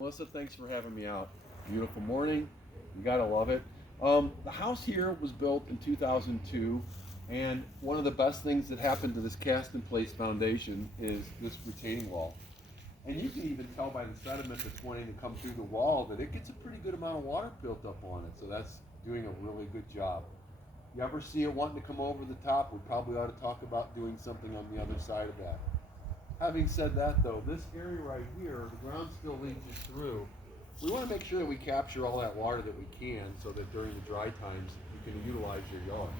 Melissa, thanks for having me out. Beautiful morning. You gotta love it. The house here was built in 2002, and one of the best things that happened to this cast-in-place foundation is this retaining wall. And you can even tell by the sediment that's wanting to come through the wall that it gets a pretty good amount of water built up on it. So that's doing a really good job. You ever see it wanting to come over the top, we probably ought to talk about doing something on the other side of that. Having said that though, this area right here, the ground still leaches through. We want to make sure that we capture all that water that we can so that during the dry times you can utilize your yard.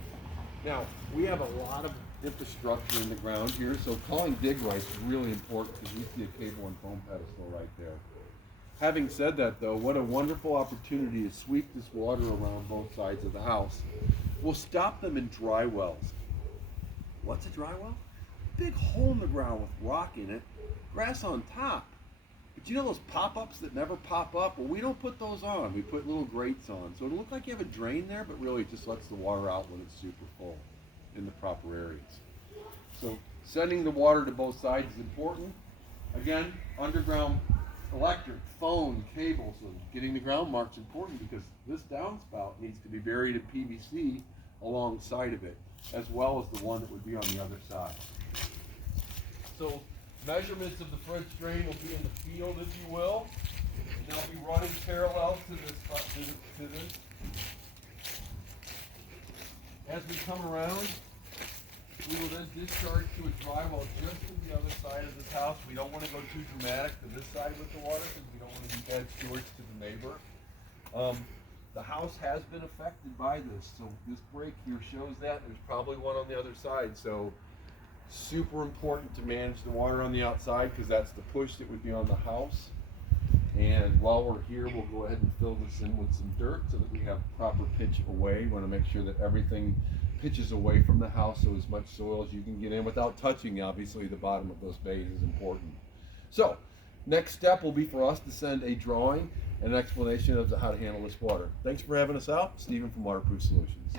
Now, we have a lot of infrastructure in the ground here, so calling dig rights is really important because we see a cable and foam pedestal right there. Having said that though, what a wonderful opportunity to sweep this water around both sides of the house. We'll stop them in dry wells. What's a dry well? Big hole in the ground with rock in it, grass on top. But you know those pop-ups that never pop up? Well, we don't put those on. We put little grates on. So it'll look like you have a drain there, but really it just lets the water out when it's super full in the proper areas. So sending the water to both sides is important. Again, underground electric, phone, cable, so getting the ground marked is important because this downspout needs to be buried in PVC alongside of it, as well as the one that would be on the other side. So measurements of the French drain will be in the field, if you will. And they'll be running parallel to this. As we come around, we will then discharge to a dry well just to the other side of this house. We don't want to go too dramatic to this side with the water because we don't want to be bad stewards to the neighbor. The house has been affected by this, so this break here shows that. There's probably one on the other side. So super important to manage the water on the outside because that's the push that would be on the house. And while we're here, we'll go ahead and fill this in with some dirt so that we have proper pitch away. We want to make sure that everything pitches away from the house, so as much soil as you can get in without touching, obviously, the bottom of those bays is important. So next step will be for us to send a drawing and an explanation of how to handle this water. Thanks for having us out. Stephen from Waterproof Solutions.